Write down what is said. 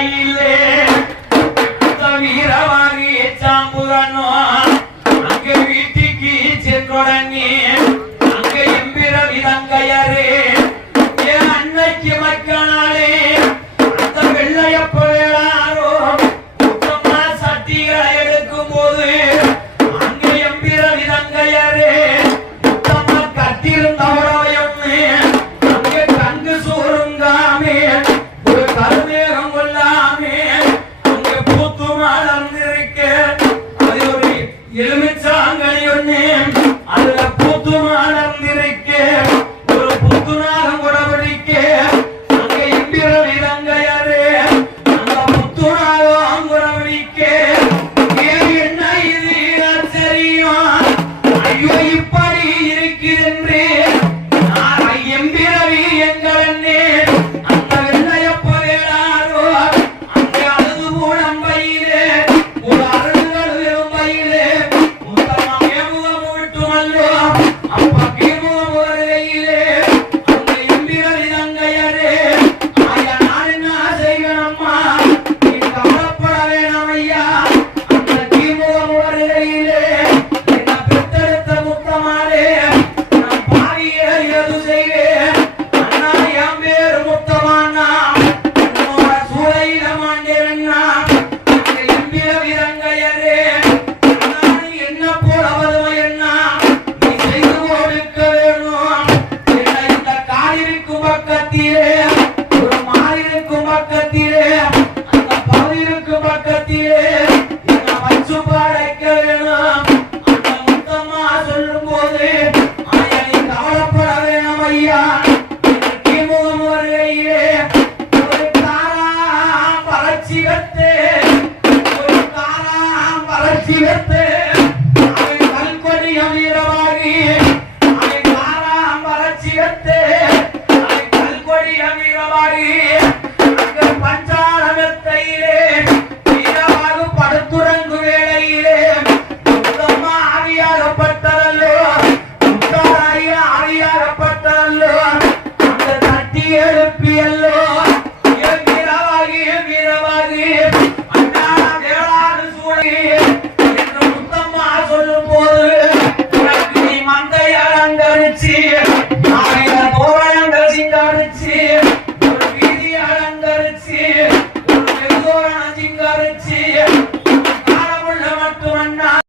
கையிலே வீரவாகி சாம்புகனோ அங்கே வீட்டுக்கு சென்றொடங்கி அங்கே எம்பிர விதங்கையரே என் அன்னைக்கு மக்களாலே அந்த வெள்ளையப்போ சட்டிகளை எடுக்கும் போது அங்கே எம்பிர விதங்கையரே கட்டியிருந்தவரையொன்னு அங்கே கங்கு சூருங்காமே ஒரு கருமேகம் கொள்ளாமே அங்கே பூத்து மலர்ந்திருக்க அது ஒரு எலுமிச்சாங்கனி ஒண்ணு அதுல பூத்து மலர்ந்திருக்க ஒரு புத்துநாகம் குடபிடிக்க அங்கே எம்பிர விதங்கையரே அந்த புத்துநாகம் குடபிடிக்க என்ன இது ஆச்சரியம் ஐயோ இப்படி இருக்கிறென்று எம்பிரவி எங்களே அந்த வெள்ளையப்போ அங்கே அழுது மூலம் பையிலே ஒரு அருள்கள் வெறும் பையிலே முத்தமாக முகம் விட்டுமல்லோ அப்ப கீழ்முகம் வருகையிலே அந்த எம்பிரவி தங்கையரே ஐயா நான் என்ன செய்வேனம்மா நீ கவலைப்பட வேணாம் ஐயா அந்த கீழ்முகம் வருகையிலே என்ன பெற்றெடுத்த முத்தமாலே நான் பாவியே எது செய்வேன் அண்ணா என் பேரு முத்தமானா உன்னோட சூளையில மாண்டேன்னா அந்த எம்பிர விதங்கையரே நான் என்ன போல வறுமை என்ன நீ செய்து கொடுக்க வேணும் என்ன இந்த காலிருக்கும் பக்கத்திலே ஒரு மாறிருக்கும் பக்கத்திலே அந்த பகுதிருக்கும் பக்கத்திலே என்ன வச்சு படைக்க வேணும் அந்த முத்தம்மா சொல்லும் போது ஐயா நீ கவலைப்பட வேணும் ஐயா முகம் வருகையிலே ஒரு காராம் வளர்ச்சி வைத்து ஒரு காராம் வளர்ச்சி வைத்து அவன் கல்கொடி அமீரமாகி அவன் காராம் வளர்ச்சி வைத்து அவன் கல்கொடி அமீரமாகி அங்கு பஞ்சாலகத்தையிலே வீரமாக படுத்துறங்கு வேளையிலே முத்தம்மா ஆவியாகப்பட்டதல்லோ முத்தாராய ஆவியாகப்பட்டதல்லோ அந்த தட்டி எழுப்பியல்லோ